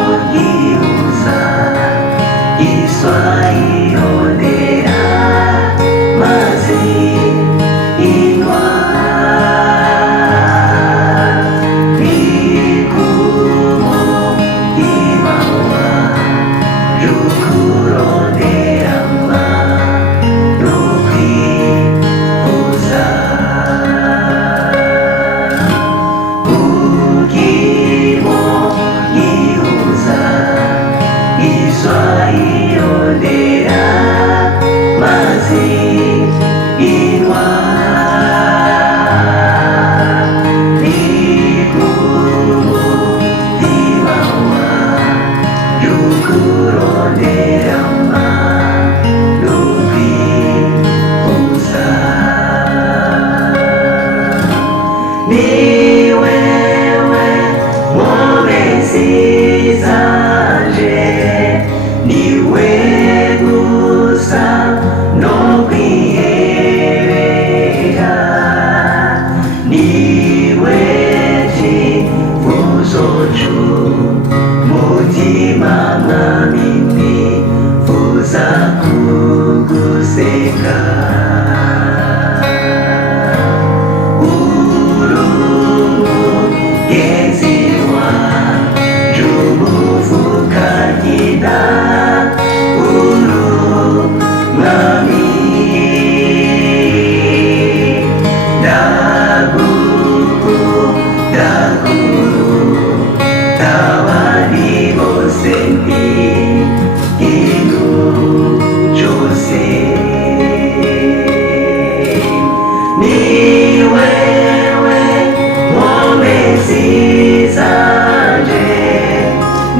Mugiwoniuza iswaionera mazi inwa mikumo imawa rukuronderama nokwifuza iswaionera mazi inwa mikumu imawa rukuronderama nokwifuza ni wewe mwombezi zanje niwe gusa no kwihebera niwe cyifuzo cy'umutima mwami nifuza kuguseka urumugenzi wanje umuvukanyina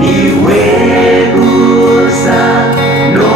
niwe gusa no